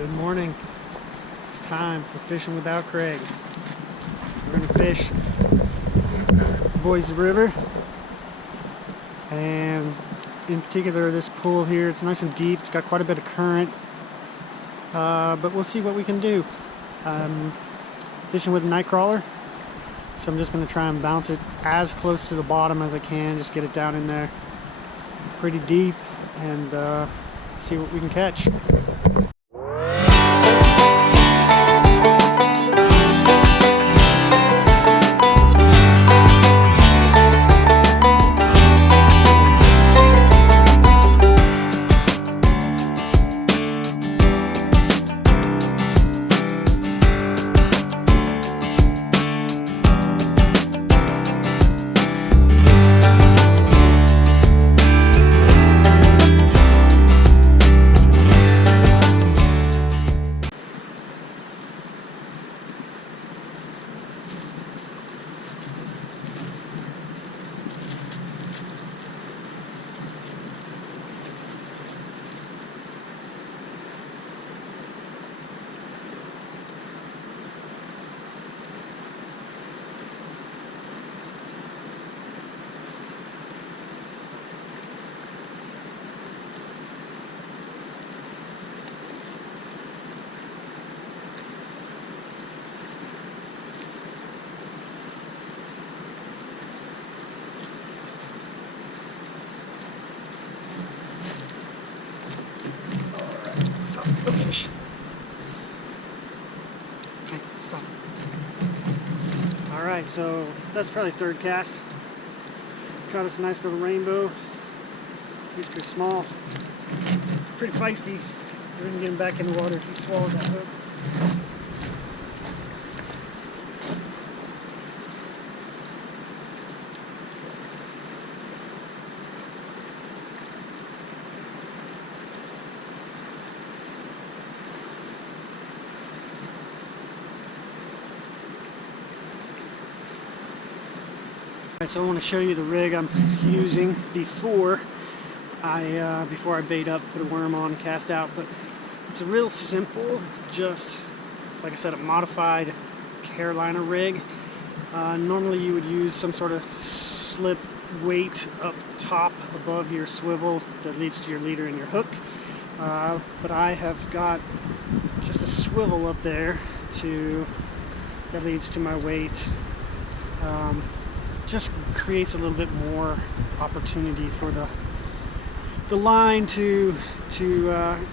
Good morning. It's time for Fishing Without Craig. We're going to fish Boise River, and in particular this pool here. It's nice and deep. It's got quite a bit of current, but we'll see what we can do. Fishing with a night crawler, so I'm just going to try and bounce it as close to the bottom as I can, just get it down in there pretty deep and see what we can catch. Stop the fish. Okay, stop. Alright, so that's probably third cast. Caught us a nice little rainbow. He's pretty small. Pretty feisty. We're gonna get him back in the water if he swallows that hook. So I want to show you the rig I'm using before I bait up, put a worm on, cast out. But it's a real simple, just like I said, a modified Carolina rig. Normally you would use some sort of slip weight up top above your swivel that leads to your leader and your hook. But I have got just a swivel up there that leads to my weight. Just creates a little bit more opportunity for the line to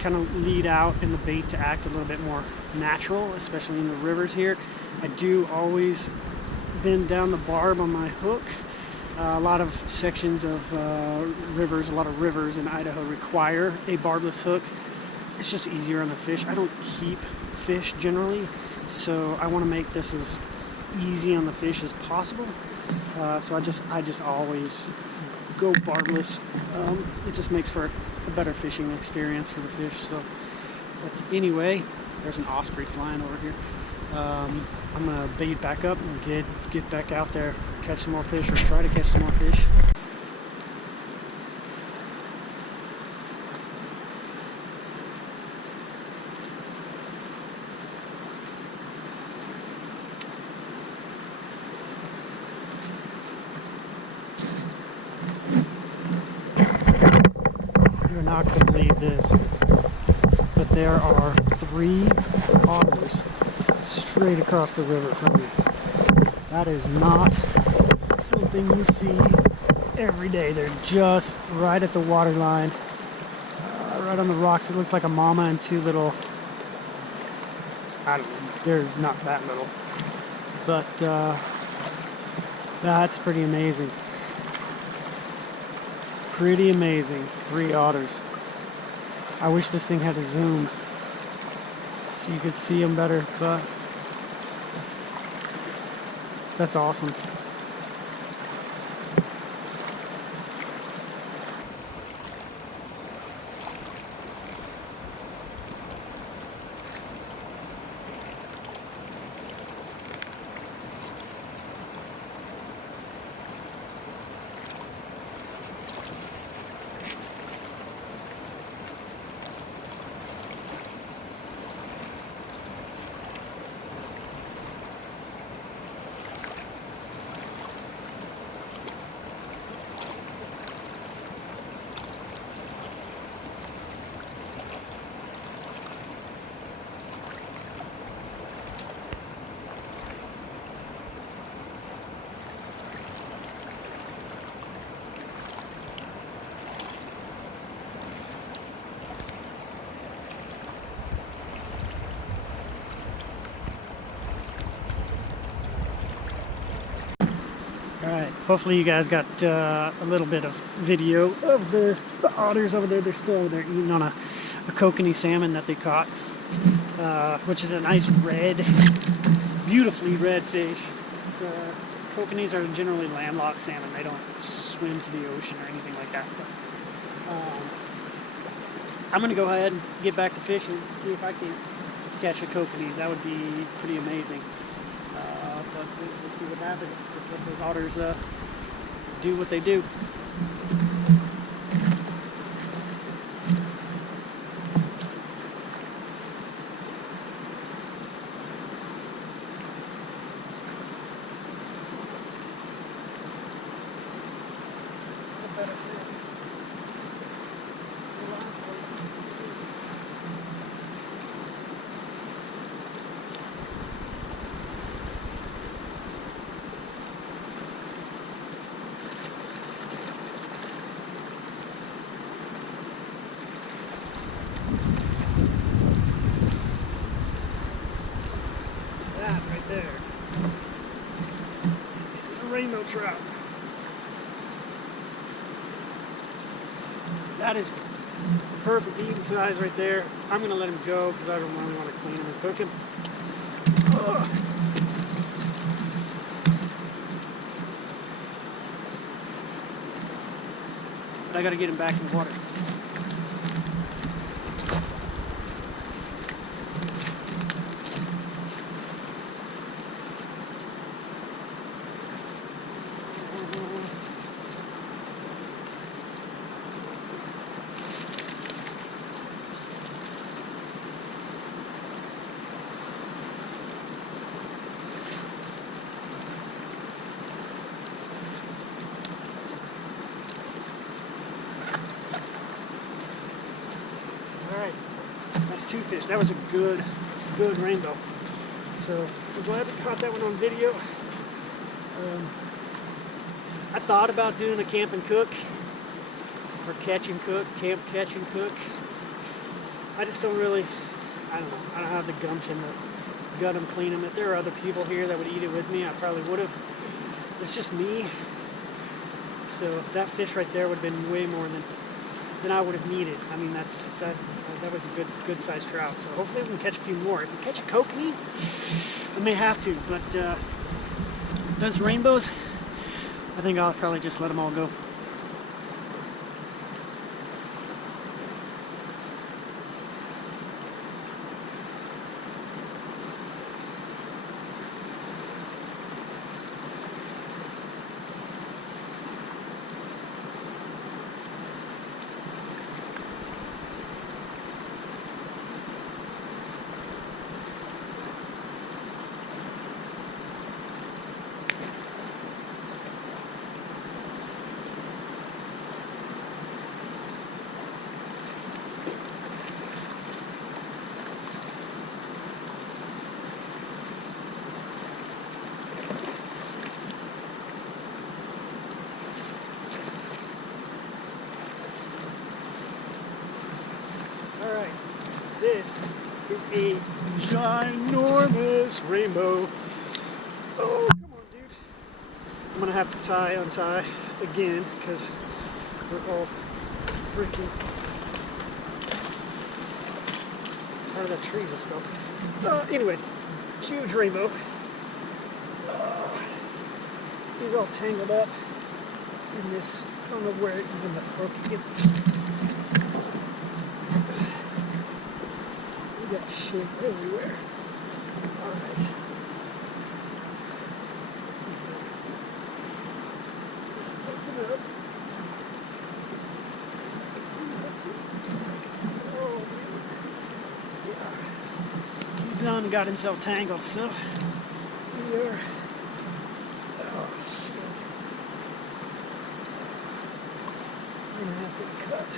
kind of lead out and the bait to act a little bit more natural, especially in the rivers here. I do always bend down the barb on my hook. A lot of sections of rivers, a lot of rivers in Idaho require a barbless hook. It's just easier on the fish. I don't keep fish generally, so I want to make this as easy on the fish as possible. So I just always go barbless. It just makes for a better fishing experience for the fish. So, but anyway, there's an osprey flying over here. I'm gonna bait back up and get back out there, catch some more fish, or try to catch some more fish. You're not going to believe this, but there are 3 otters straight across the river from me. That is not something you see every day. They're just right at the water line, right on the rocks. It looks like a mama and 2 little, I don't know, they're not that little, but that's pretty amazing. Pretty amazing. 3 otters. I wish this thing had a zoom so you could see them better, but that's awesome. hopefully you guys got a little bit of video of the otters over there. They're still over there eating on a kokanee salmon that they caught, which is a nice red, beautifully red fish. Kokanees are generally landlocked salmon. They don't swim to the ocean or anything like that. But, I'm going to go ahead and get back to fishing, see if I can catch a kokanee. That would be pretty amazing. But we'll see what happens. Just let those otters do what they do. Right there. It's a rainbow trout. That is perfect eating size right there. I'm going to let him go because I don't really want to clean him and cook him. Ugh. But I got to get him back in the water. Alright, that's two fish. That was a good rainbow. So I'm glad we caught that one on video. I thought about doing a camp and cook, or catch and cook, camp catch and cook. I just don't really, I don't know, I don't have the gumption to gut them, clean them. If there were other people here that would eat it with me, I probably would have. It's just me. So that fish right there would have been way more than I would have needed. I mean, that was a good sized trout. So hopefully we can catch a few more. If we catch a kokanee, I may have to, but those rainbows, I think I'll probably just let them all go. Alright, this is a ginormous rainbow. Oh, come on, dude. I'm going to have to untie again because we're all freaking part of that tree just fell. Anyway, huge rainbow. He's all tangled up in this. I don't know where even the hook is. We got shit everywhere. Alright. Just open it up. Oh, yeah. He's done and got himself tangled, so we are. Oh, shit. I'm gonna have to cut.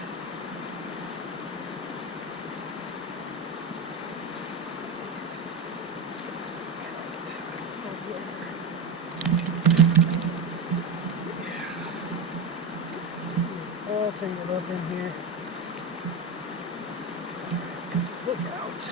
All tangled up in here. Look out.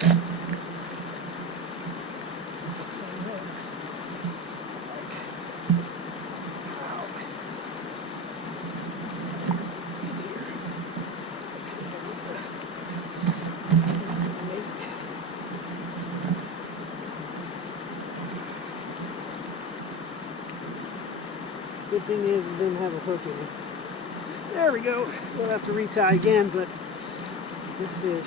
Good thing is it didn't have a hook in it. There we go. We'll have to retie again, but this fish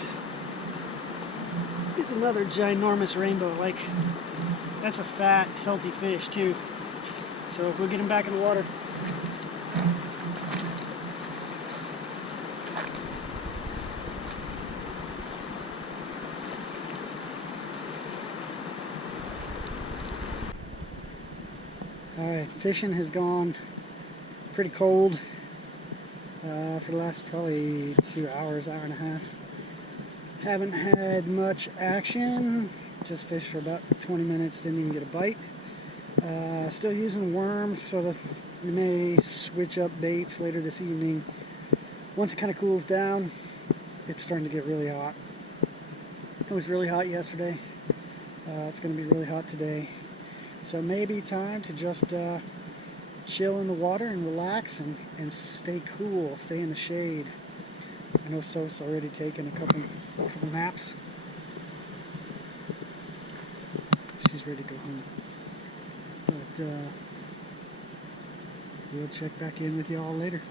is another ginormous rainbow. Like, that's a fat, healthy fish too. So we'll get him back in the water. Alright, fishing has gone pretty cold for the last probably 2 hours, hour and a half. Haven't had much action, just fished for about 20 minutes, didn't even get a bite. Still using worms, so that we may switch up baits later this evening. Once it kind of cools down, it's starting to get really hot. It was really hot yesterday. It's going to be really hot today. So maybe time to just chill in the water and relax and stay cool, stay in the shade. I know Soph's already taken a couple naps. She's ready to go home. But we'll check back in with you all later.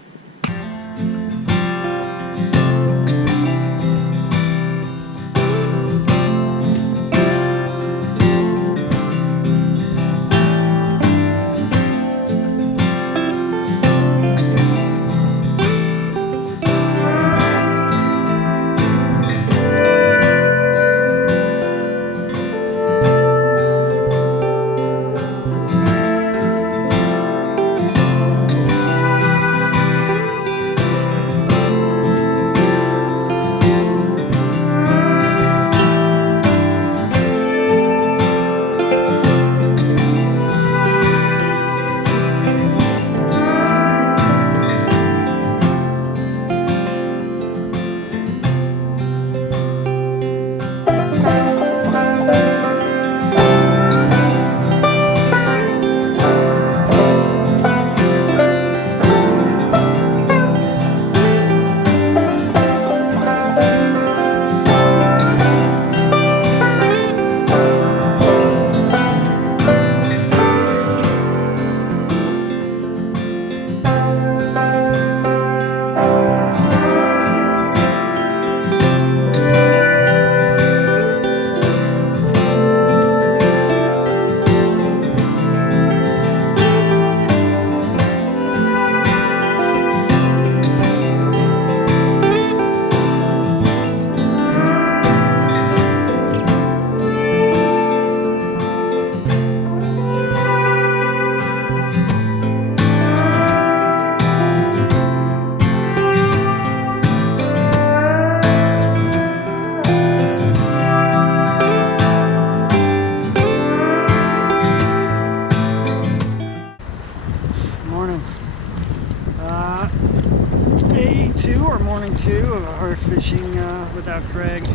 Morning 2 of our Fishing Without Craig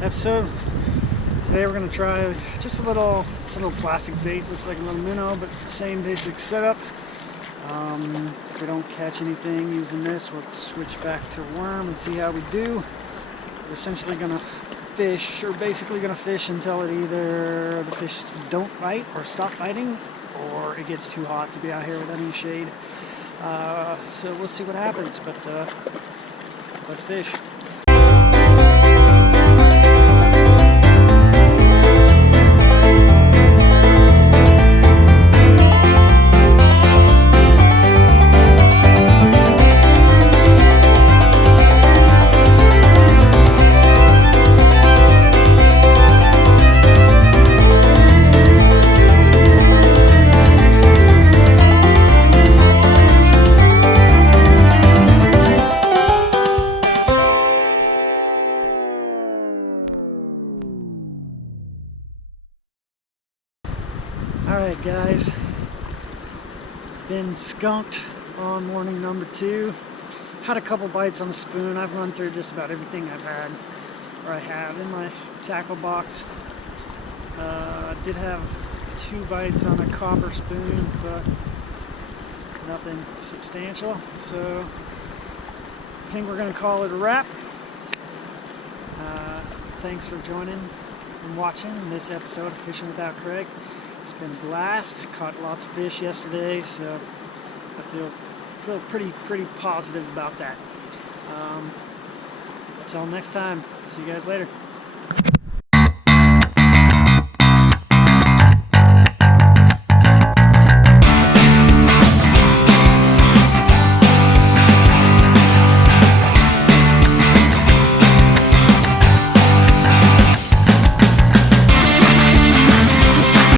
episode. Today we're going to try just a little plastic bait. Looks like a little minnow, but same basic setup. If we don't catch anything using this, we'll switch back to worm and see how we do. We're essentially going to fish, or basically going to fish until it either the fish don't bite or stop biting, or it gets too hot to be out here without any shade. So we'll see what happens, but let's fish. Alright guys, been skunked on morning number 2. Had a couple bites on the spoon. I've run through just about everything I've had, or I have in my tackle box. Did have 2 bites on a copper spoon, but nothing substantial. So I think we're going to call it a wrap. Thanks for joining and watching this episode of Fishing Without Craig. It's been a blast. Caught lots of fish yesterday, so I Feel pretty positive about that. Until next time, see you guys later.